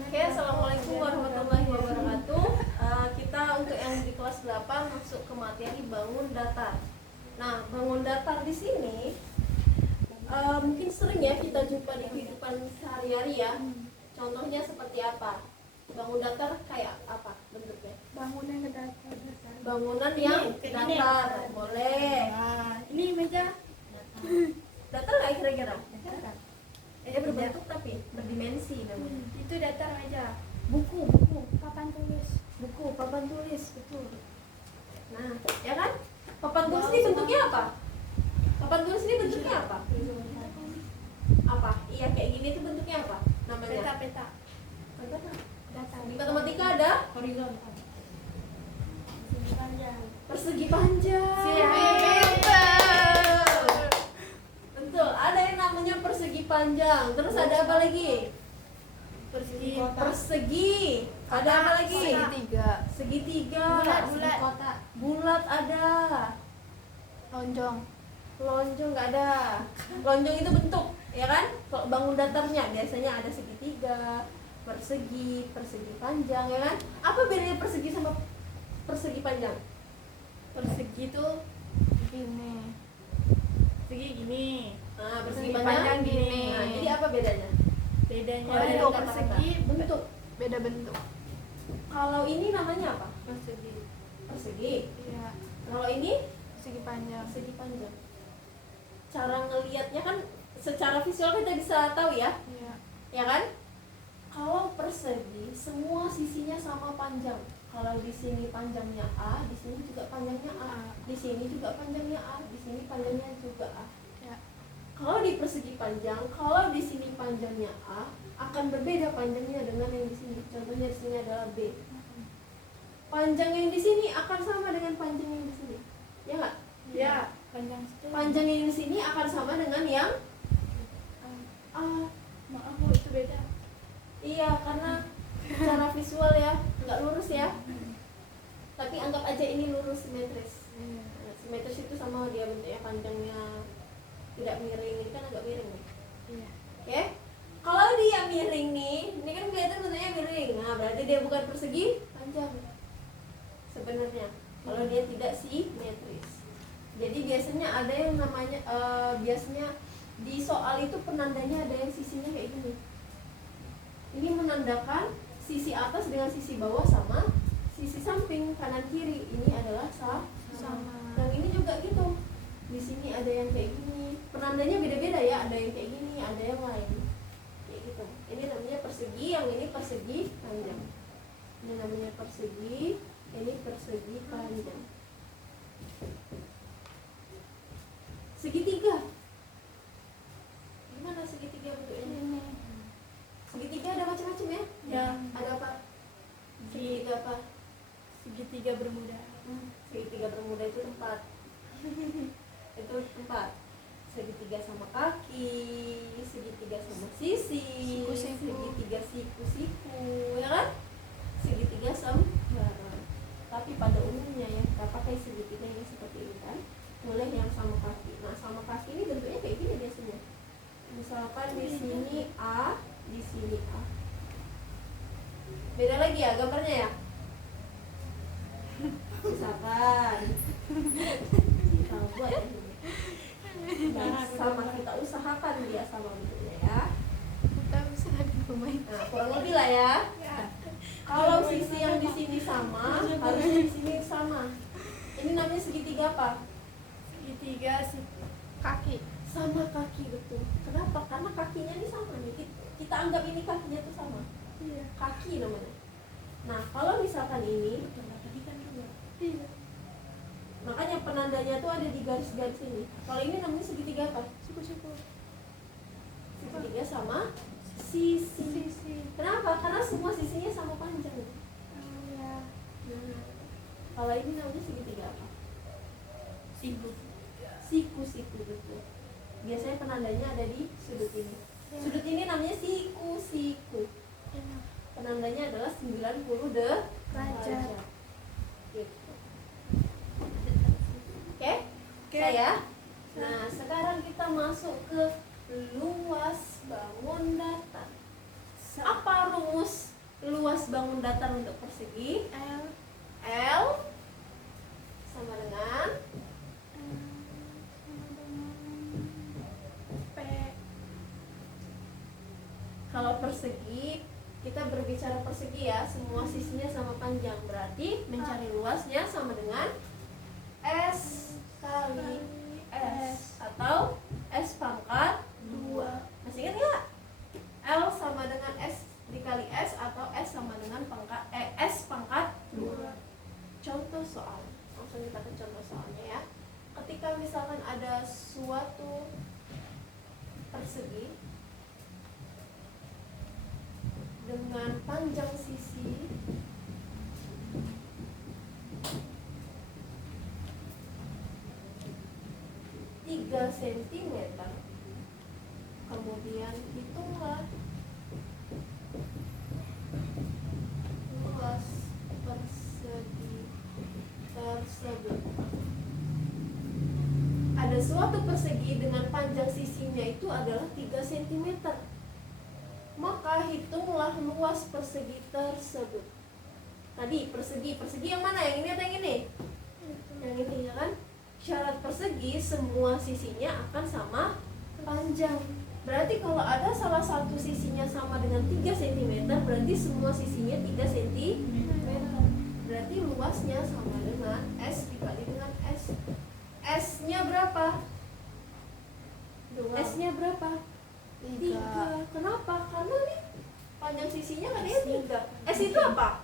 Oke, assalamualaikum warahmatullahi wabarakatuh. Kita untuk yang di kelas 8 masuk ke materi bangun datar. Nah, bangun datar di sini mungkin sering ya kita jumpa di kehidupan sehari-hari ya. Contohnya seperti apa? Bangun datar kayak apa bentuknya? Bangunan yang datar. Bangunan yang datar, boleh. Nah, ini meja. Datar nggak kira-kira? Datar. Berbentuk tapi berdimensi namanya. Itu datar meja. Buku, Papan tulis. papan tulis, betul. Nah, ya kan? Papan tulis ini bentuknya apa? Papan tulis ini bentuknya apa? Apa? Iya, kayak gini tuh bentuknya apa? Namanya? Peta. Datar. Di matematika ada Horizontal. Panjang. persegi panjang. Betul, ada yang namanya persegi panjang. Terus ada apa lagi? Persegi. Ada apa lagi? Segitiga. Bulat ada. Lonjong nggak ada. Lonjong itu bentuk, ya kan? Kalau bangun datarnya biasanya ada segitiga, persegi panjang, ya kan? Apa bedanya persegi sama persegi panjang? Persegi itu gini. Persegi gini. Nah, persegi Persegi panjang panjang gini. gini. Nah, jadi apa bedanya? Bedanya Kalau bentuk kata-kata. persegi bentuk. beda bentuk. Kalau ini namanya apa? Persegi. Persegi. Iya. Kalau ini Persegi panjang. persegi panjang. Cara ngelihatnya kan secara visual kita bisa tahu ya, Iya. ya kan? Kalau persegi semua sisinya sama panjang. Kalau di sini panjangnya A, di sini juga panjangnya A, di sini juga panjangnya A, di sini panjangnya juga A. Ya. Kalau di persegi panjang, kalau di sini panjangnya A, akan berbeda panjangnya dengan yang di sini. Contohnya di sini adalah B. Panjang yang di sini akan sama dengan panjang yang di sini. Ya nggak? Ya, panjang situ. Panjang yang di sini akan sama dengan yang A. Maaf, Bu, itu beda. Iya, karena secara visual ya, nggak lurus ya. Tapi anggap aja ini lurus simetris. Nah, simetris itu sama dia bentuknya panjangnya tidak miring, ini kan agak miring nih. Iya. Oke? Kalau dia miring nih, ini kan kelihatan bentuknya miring. Nah, berarti dia bukan persegi panjang. Sebenarnya, kalau dia tidak simetris. Jadi biasanya ada yang namanya biasanya di soal itu penandanya ada yang sisinya kayak gini. Ini menandakan sisi atas dengan sisi bawah sama sisi samping kanan kiri. Ini adalah sama. Yang ini juga gitu. Di sini ada yang kayak gini. Penandanya beda-beda ya. Ada yang kayak gini, ada yang lain. Kayak gitu. Ini namanya persegi, yang ini persegi panjang. Ini namanya persegi, ini persegi panjang. Segitiga. Gimana segitiga bentuknya? Segitiga ada macam-macam ya? Ya. Ada apa? Segitiga apa? Segitiga bermuda. Segitiga bermuda itu tempat. Itu tempat. Segitiga sama kaki, segitiga sama sisi, Siku-siku. segitiga siku-siku, ya kan? Segitiga sembarang. Tapi pada umumnya ya, kita pakai segitiga yang seperti ini kan. Boleh yang sama kaki. Nah, sama kaki ini bentuknya kayak gini biasanya. Misalkan di sini A, di sini A. Beda lagi ya gambarnya ya. Misalkan kita buat ya. Nah, sama kita usahakan dia sama bentuknya ya. Kita usahakan pemain. Nah, kurang lebih lah ya. Kalau sisi yang di sini sama, harusnya di sini sama. Ini namanya segitiga apa? Segitiga kaki. Sama kaki, betul. Kenapa? Karena kakinya ini sama nih. Kita anggap ini kakinya tuh sama. Iya. Kaki namanya. Nah, kalau misalkan ini, Tadi kan dua. Iya. makanya penandanya tuh ada di garis-garis ini. Kalau ini namanya segitiga apa? Siku-siku. Segitiga sama sisi. Kenapa? Karena semua sisinya sama panjang. Oh ya. Nah, kalau ini namanya segitiga apa? Siku. Siku betul. Biasanya penandanya ada di sudut ini. Ya. Sudut ini namanya siku. Penandanya adalah 90 derajat. Gitu. Oke? Saya. Nah, sekarang kita masuk ke luas bangun datar. Apa rumus bangun datar untuk persegi. L L sama dengan P. kalau persegi, kita berbicara persegi ya, semua sisinya sama panjang, berarti mencari luasnya sama dengan S kali S atau S pangkat 2. Masih ingat nggak? L sama dengan S dikali S atau S sama dengan S pangkat 2. Contoh soal, langsung kita ke contoh soalnya ya. Ketika misalkan ada suatu persegi dengan panjang sisi 3 cm, kemudian hitunglah luas persegi tersebut. Ada suatu persegi dengan panjang sisinya itu adalah 3 cm. Maka hitunglah luas persegi tersebut. Tadi persegi yang mana? Yang ini atau yang ini? Yang ini ya kan? Syarat persegi semua sisinya akan sama panjang. Berarti kalau ada salah satu sisinya sama dengan 3 cm, berarti semua sisinya 3 cm. Berarti luasnya sama dengan S dikali dengan S. S-nya berapa? S-nya berapa? 3. Kenapa? Karena nih panjang sisinya katanya 3. S itu apa?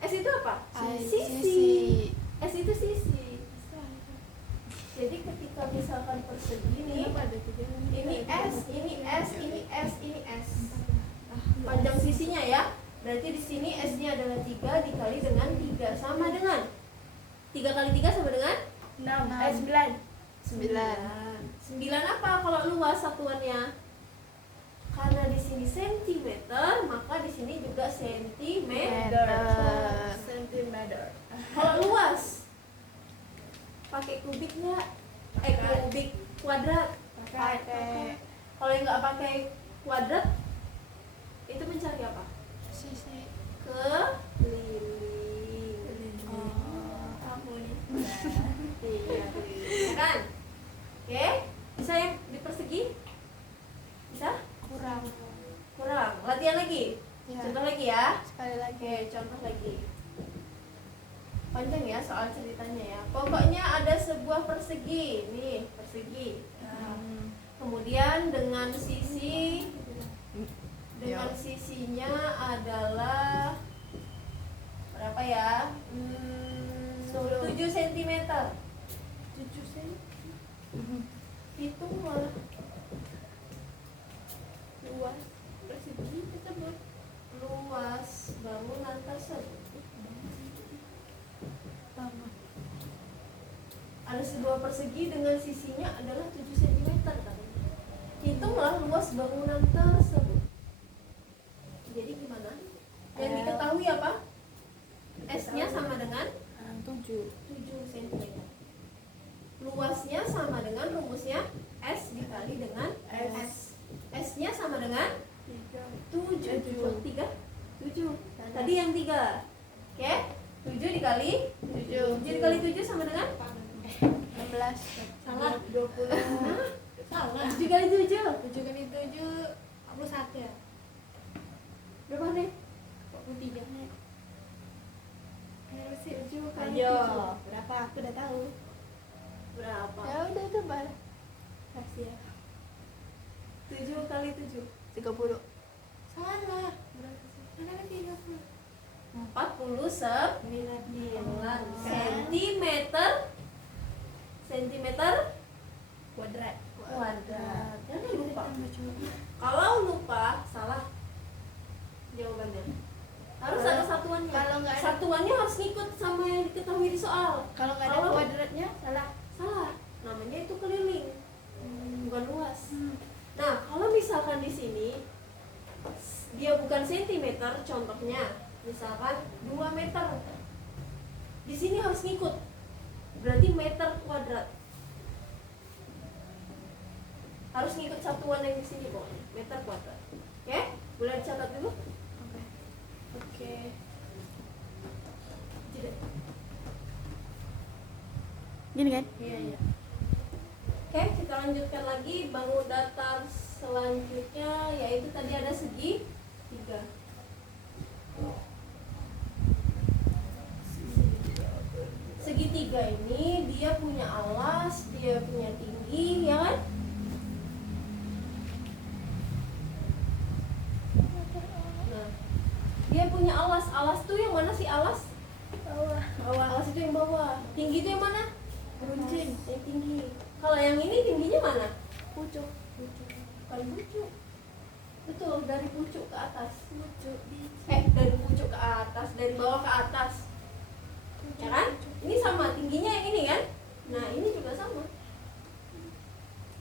S itu apa? Sisi. S itu sisi. Jadi ketika misalkan persegi ini S, ini S, ini S, ini S. Panjang sisinya ya. Berarti di sini S-nya adalah 3 dikali dengan 3 sama dengan 3 kali 3 sama dengan 9. 9 apa kalau luas satuannya? Karena di sini centimeter, maka di sini juga sentimeter. Kalau luas pakai kubik nggak? Kubik kuadrat. Pakai Kalau yang nggak pakai kuadrat, itu mencari apa? sisi. Keliling. Kamu nih. Iya, keliling. Kan? Oke, bisa yang di persegi? Bisa? Kurang. Latihan lagi. Ya. Contoh lagi ya. Sekali lagi. Oke, contoh lagi. Panjang ya soal ceritanya ya. Pokoknya ada sebuah persegi. Nih, persegi. Kemudian dengan sisinya adalah berapa ya? 7 cm. 7 cm. Hitunglah Luas persegi tersebut. luas bangunan tersebut. Ada sebuah persegi dengan sisinya adalah 7 cm katanya. Hitunglah luas bangunan tersebut. Jadi gimana? Yang diketahui apa? S-nya sama dengan 7 cm. Luasnya sama dengan rumusnya S dikali dengan S. S-nya sama dengan 7. 3? 7. Tadi yang 3. Oke? 7 dikali 7 dikali 7 sama dengan 16. salah. 20. Salah. 7 kali 7. 7 kali 7 41 ya? Berapa nih? 43. Harus 7 kali Ayo. 7. Berapa? Aku udah tahu. Berapa? Ya udah itu balas. Kasih ya. 7 kali 7. 30. Salah. Berapa sih? Mana kan 30? 49 centimeter Kuadrat. kuadrat. Jangan lupa. Kalau lupa, salah jawabannya. Harus ada satuannya. Kalau nggak ada- Satuannya harus ngikut sama yang diketahui di soal. Kalau nggak ada Kalau- kuadratnya salah. Salah. Namanya itu keliling. Bukan luas. Nah, kalau misalkan di sini dia bukan sentimeter, contohnya misalkan 2 meter. Di sini harus ngikut. Berarti meter kuadrat. Harus ngikut satuan yang di sini pokoknya, meter kuadrat. Oke? Boleh dicatat dulu? Oke. Ini kan? Iya, iya. Oke, kita lanjutkan lagi bangun datar selanjutnya, yaitu tadi ada segi 3. Segitiga ini dia punya alas, dia punya tinggi, ya kan? Nah, dia punya alas. Alas tuh yang mana sih alas? Bawah. Alas itu yang bawah. Tinggi itu yang mana? Runcing. Yang tinggi. Kalau yang ini tingginya mana? Pucuk. Bukan pucuk. Betul, dari pucuk ke atas. Pucuk. Dari pucuk ke atas, dari bawah ke atas. Ya kan? Ini sama tingginya yang ini kan? Nah, ini juga sama.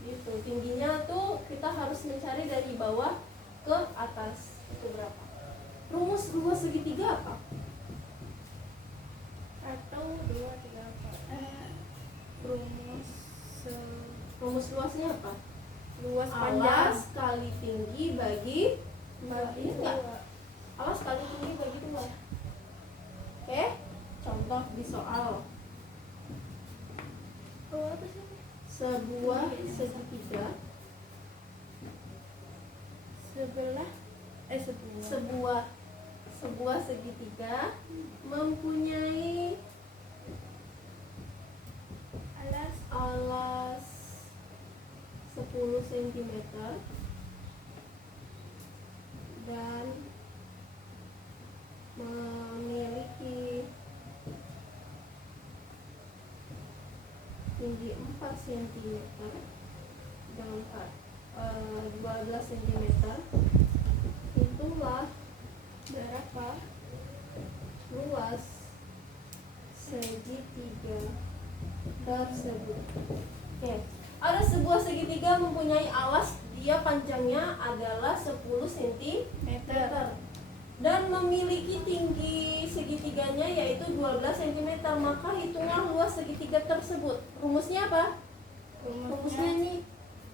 Gitu. Tingginya tuh kita harus mencari dari bawah ke atas. Itu berapa? Rumus luas segitiga apa? 1, 2, 3, 4. Rumus luasnya apa? Luas panjang Alas kali tinggi bagi bagi ini enggak? 2. Alas kali tinggi bagi 2. Oke? Contoh di soal. Oh, apa sih? Sebuah segitiga, sebuah segitiga mempunyai alas 10 cm dan memiliki tinggi 4 cm dan 12 cm. Itulah berapa luas segitiga tersebut. Oke, ada sebuah segitiga mempunyai alas, dia panjangnya adalah 10 cm dan memiliki tinggi segitiganya yaitu 12 cm. Maka hitunglah luas segitiga tersebut. Rumusnya apa? Rumusnya nih,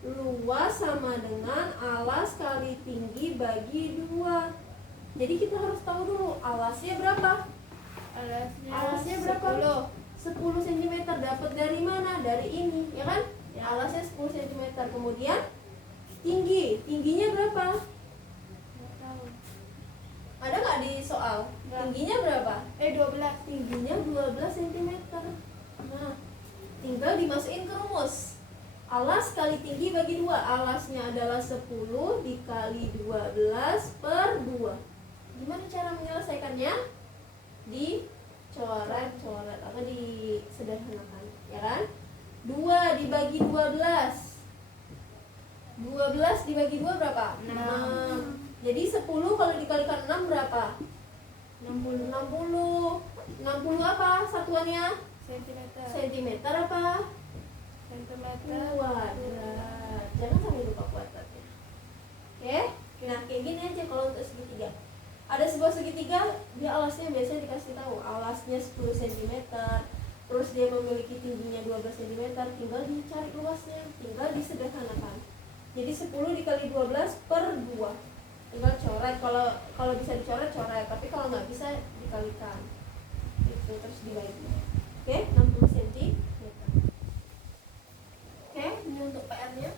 luas sama dengan alas kali tinggi bagi 2. Jadi kita harus tahu dulu alasnya berapa? Alasnya berapa? 10 cm. Dapat dari mana? Dari ini, ya kan? Ya. Alasnya 10 cm. Kemudian tingginya berapa? Ada nggak di soal? Tingginya berapa? 12. Tingginya 12 cm. Nah, tinggal dimasukin ke rumus. Alas kali tinggi bagi 2. Alasnya adalah 10 dikali 12 per 2. Gimana cara menyelesaikannya? Dicoret-coret atau disederhanakan, ya kan? 2 dibagi 12. 12 dibagi 2 berapa? 6. Jadi 10 kalau dikalikan 6 berapa? 60. 60 apa satuannya? Sentimeter apa? Kuadrat. Jangan sampai lupa kuadratnya. Oke? Nah, kayak gini aja kalau untuk segitiga. Ada sebuah segitiga, dia alasnya biasanya dikasih tahu, alasnya 10 cm, terus dia memiliki tingginya 12 cm, tinggal dicari luasnya, tinggal disederhanakan. Jadi 10 dikali 12 per 2. Tinggal coret, kalau bisa dicoret, coret, tapi kalau nggak bisa dikalikan. Itu terus dibagi. Oke, 60 cm. Oke, ini untuk PR-nya.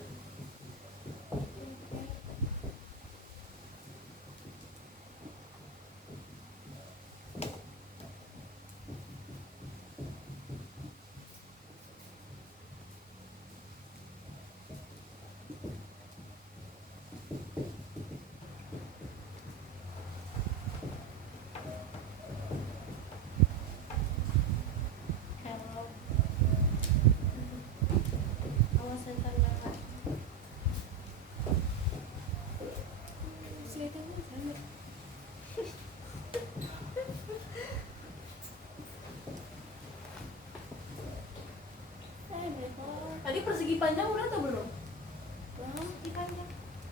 Tadi persegi panjang udah atau belum?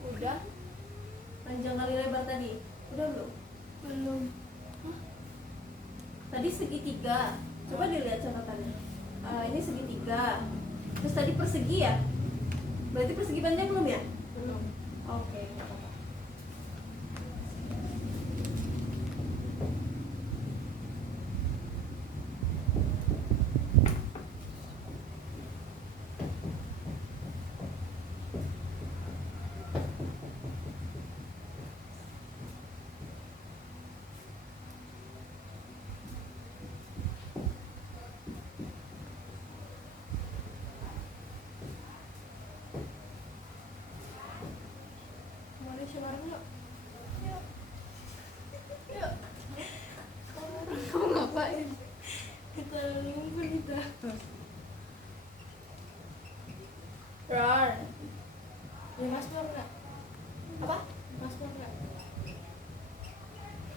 Udah. Panjang kali lebar tadi udah belum? Belum. Tadi segitiga. Coba dilihat catatannya. Ini segitiga. Terus tadi persegi ya? Berarti persegi panjang belum ya? Belum. Oke, nggak apa-apa.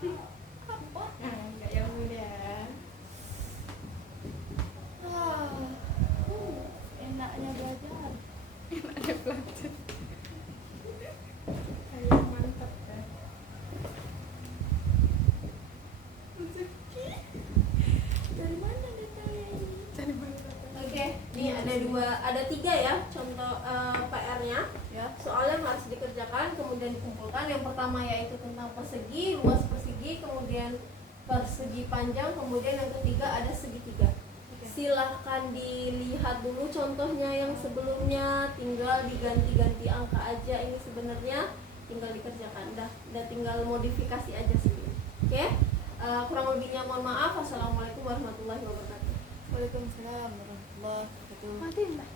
Apa? Nah, enggak yang mudah. Ah, enaknya belajar. Enaknya belajar. Ayo mantap kan. Rezeki. Dari mana datangnya ini? Cari mana? Oke, ini ada tiga ya contoh PR-nya. Ya. Soalnya harus dikerjakan, kemudian dikumpulkan. Yang pertama yaitu tentang persegi, luas persegi, kemudian persegi panjang, kemudian yang ketiga ada segitiga. Oke. Silahkan dilihat dulu contohnya yang sebelumnya, tinggal diganti-ganti angka aja. Ini sebenarnya tinggal dikerjakan, udah tinggal modifikasi aja sih. Oke. Kurang lebihnya mohon maaf. Wassalamualaikum warahmatullahi wabarakatuh. Waalaikumsalam warahmatullahi wabarakatuh. Mati, Mbak.